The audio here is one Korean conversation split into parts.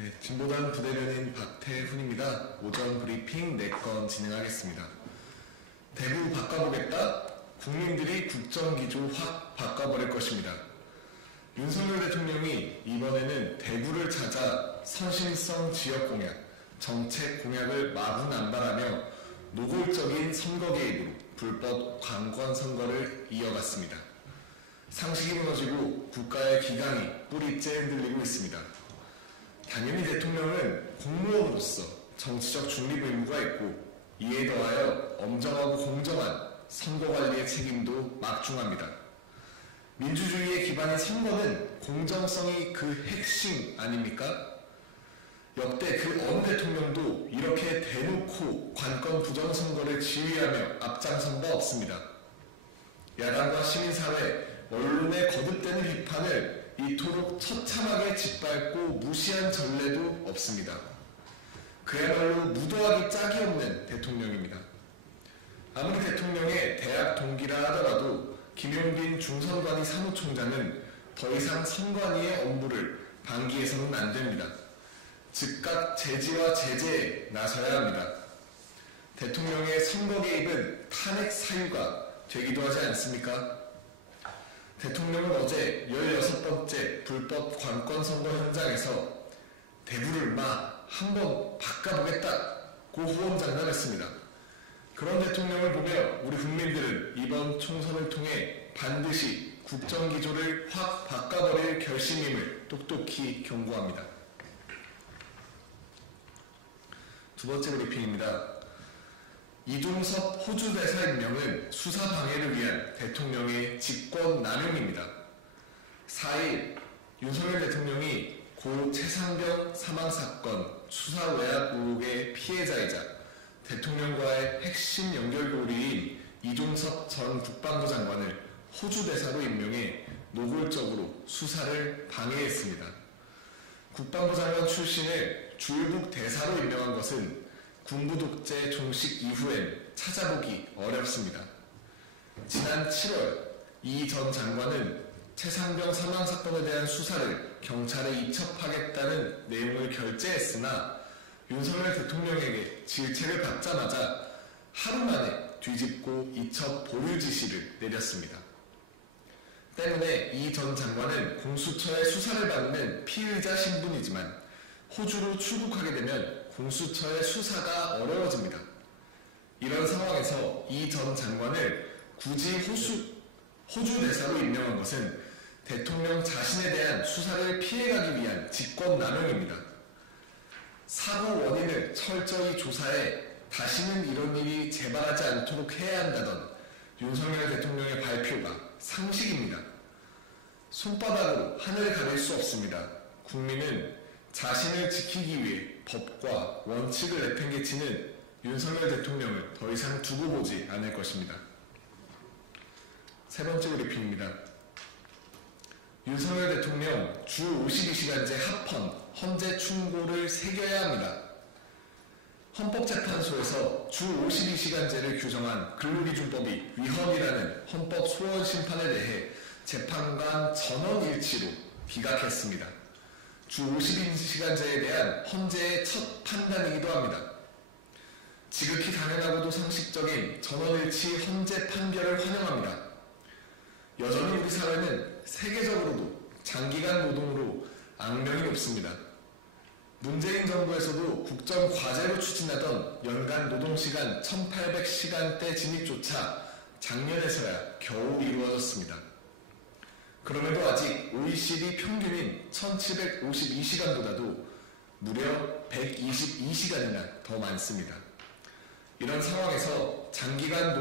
네, 진보당 부대변인 박태훈입니다. 오전 브리핑 4건 진행하겠습니다. 대부 바꿔보겠다? 국민들이 국정기조 확 바꿔버릴 것입니다. 윤석열 대통령이 이번에는 대구를 찾아 선심성 지역공약, 정책 공약을 마구남발하며 노골적인 선거 개입으로 불법 관권 선거를 이어갔습니다. 상식이 무너지고 국가의 기강이 뿌리째 흔들리고 있습니다. 당연히 대통령은 공무원으로서 정치적 중립 의무가 있고 이에 더하여 엄정하고 공정한 선거관리의 책임도 막중합니다. 민주주의의 기반인 선거는 공정성이 그 핵심 아닙니까? 역대 그 어느 대통령도 이렇게 대놓고 관권 부정선거를 지휘하며 앞장선 바 없습니다. 야당과 시민사회, 언론의 거듭되는 비판을 이토록 처참하게 짓밟고 무시한 전례도 없습니다. 그야말로 무도하기 짝이 없는 대통령입니다. 아무리 대통령의 대학 동기라 하더라도 김용빈 중선관위 사무총장은 더 이상 선관위의 업무를 방기해서는 안 됩니다. 즉각 제지와 제재에 나서야 합니다. 대통령의 선거 개입은 탄핵 사유가 되기도 하지 않습니까? 대통령은 어제 16번째 불법 관권 선거 현장에서 대부를 한번 바꿔보겠다고 호언장담했습니다. 그런 대통령을 보며 우리 국민들은 이번 총선을 통해 반드시 국정기조를 확 바꿔버릴 결심임을 똑똑히 경고합니다. 두 번째 브리핑입니다. 이종섭 호주 대사 임명은 수사 방해를 위한 대통령의 직권 남용입니다. 4일 윤석열 대통령이 고 최상병 사망사건 수사 외압 의혹의 피해자이자 대통령과의 핵심 연결고리인 이종섭 전 국방부 장관을 호주 대사로 임명해 노골적으로 수사를 방해했습니다. 국방부 장관 출신을 주일북 대사로 임명한 것은 군부 독재 종식 이후엔 찾아보기 어렵습니다. 지난 7월 이 전 장관은 최상병 사망 사건에 대한 수사를 경찰에 이첩하겠다는 내용을 결재했으나 윤석열 대통령에게 질책을 받자마자 하루 만에 뒤집고 이첩 보류 지시를 내렸습니다. 때문에 이 전 장관은 공수처의 수사를 받는 피의자 신분이지만 호주로 출국하게 되면 공수처의 수사가 어려워집니다. 이런 상황에서 이 전 장관을 굳이 호주 대사로 임명한 것은 대통령 자신에 대한 수사를 피해가기 위한 직권남용입니다. 사고 원인을 철저히 조사해 다시는 이런 일이 재발하지 않도록 해야 한다던 윤석열 대통령의 발표가 상식입니다. 손바닥으로 하늘을 가릴 수 없습니다. 국민은 자신을 지키기 위해 법과 원칙을 내팽개치는 윤석열 대통령을 더 이상 두고 보지 않을 것입니다. 세 번째 브리핑입니다. 윤석열 대통령 주 52시간제 합헌, 헌재 충고를 새겨야 합니다. 헌법재판소에서 주 52시간제를 규정한 근로기준법이 위헌이라는 헌법 소원 심판에 대해 재판관 전원일치로 기각했습니다. 주 52시간제에 대한 헌재의 첫 판단이기도 합니다. 지극히 당연하고도 상식적인 전원일치 헌재 판결을 환영합니다. 여전히 우리 사회는 세계적으로도 장기간 노동으로 악명이 높습니다. 문재인 정부에서도 국정과제로 추진하던 연간 노동시간 1800시간대 진입조차 작년에서야 겨우 이루어졌습니다. 그럼에도 아직 OECD 평균인 1752시간보다도 무려 122시간이나 더 많습니다. 이런 상황에서 장시간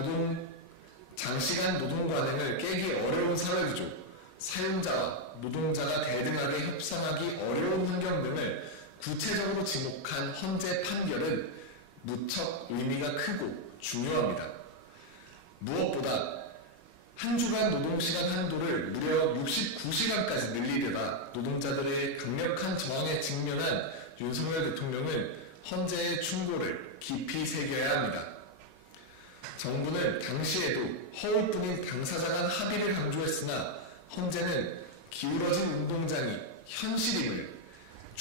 노동 관행을 깨기 어려운 사회구조, 사용자와 노동자가 대등하게 협상하기 어려운 환경 등을 구체적으로 지목한 헌재 판결은 무척 의미가 크고 중요합니다. 무엇보다 한 주간 노동시간 한도를 무려 69시간까지 늘리려다 노동자들의 강력한 저항에 직면한 윤석열 대통령은 헌재의 충고를 깊이 새겨야 합니다. 정부는 당시에도 허울뿐인 당사자 간 합의를 강조했으나 헌재는 기울어진 운동장이 현실임을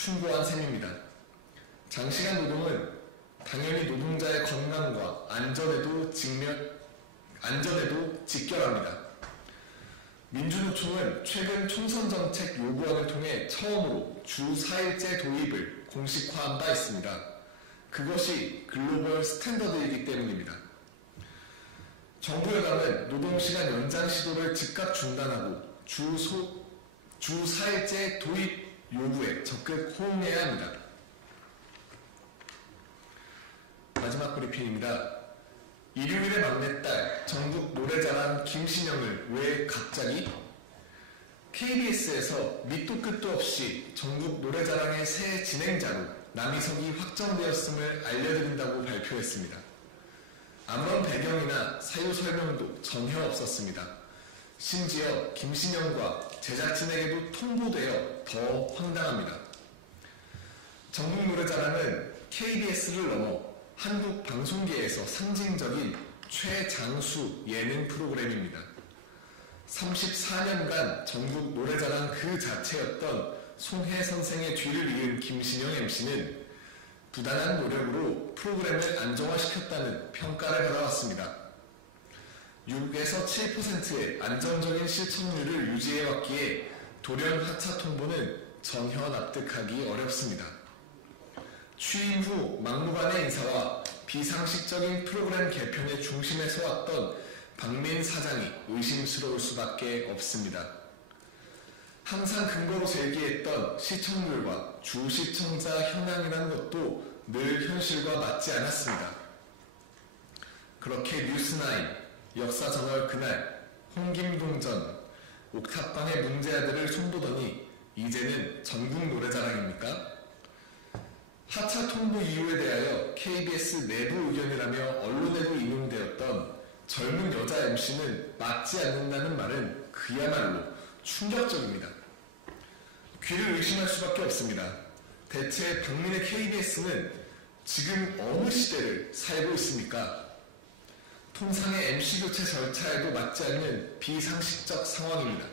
충고한 셈입니다. 장시간 노동은 당연히 노동자의 건강과 안전에도 직결합니다. 민주노총은 최근 총선정책 요구안을 통해 처음으로 주 4일제 도입을 공식화한 바 있습니다. 그것이 글로벌 스탠더드이기 때문입니다. 정부 여당은 노동시간 연장 시도를 즉각 중단하고 주 4일제 도입 요구에 적극 호응해야 합니다. 마지막 브리핑입니다. 일요일의 막내딸 전국 노래자랑 김신영을 왜 갑자기? KBS에서 밑도 끝도 없이 전국 노래자랑의 새 진행자로 남희석이 확정되었음을 알려드린다고 발표했습니다. 아무런 배경이나 사유 설명도 전혀 없었습니다. 심지어 김신영과 제작진에게도 통보되어 더 황당합니다. 전국 노래자랑은 KBS를 넘어 한국 방송계에서 상징적인 최장수 예능 프로그램입니다. 34년간 전국 노래자랑 그 자체였던 송혜 선생의 뒤를 이은 김신영 MC는 부단한 노력으로 프로그램을 안정화시켰다는 평가를 받아왔습니다. 6에서 7%의 안정적인 시청률을 유지해왔기에 돌연 하차 통보는 전혀 납득하기 어렵습니다. 취임 후 막무가내 인사와 비상식적인 프로그램 개편의 중심에 서왔던 박민 사장이 의심스러울 수밖에 없습니다. 항상 근거로 제기했던 시청률과 주 시청자 현황이라는 것도 늘 현실과 맞지 않았습니다. 그렇게 뉴스9, 역사저널 그날, 홍김동전, 옥탑방의 문제아들을 손보더니 이제는 전국 노래자랑입니까? 하차 통보 이유에 대하여 KBS 내부 의견이라며 언론에도 인용되었던 젊은 여자 MC는 맞지 않는다는 말은 그야말로 충격적입니다. 귀를 의심할 수밖에 없습니다. 대체 박민의 KBS는 지금 어느 시대를 살고 있습니까? 통상의 MC 교체 절차에도 맞지 않는 비상식적 상황입니다.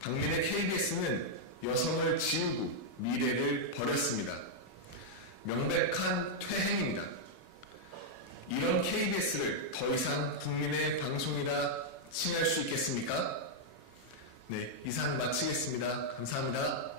박민의 KBS는 여성을 지우고 미래를 버렸습니다. 명백한 퇴행입니다. 이런 KBS를 더 이상 국민의 방송이라 칭할 수 있겠습니까? 네, 이상 마치겠습니다. 감사합니다.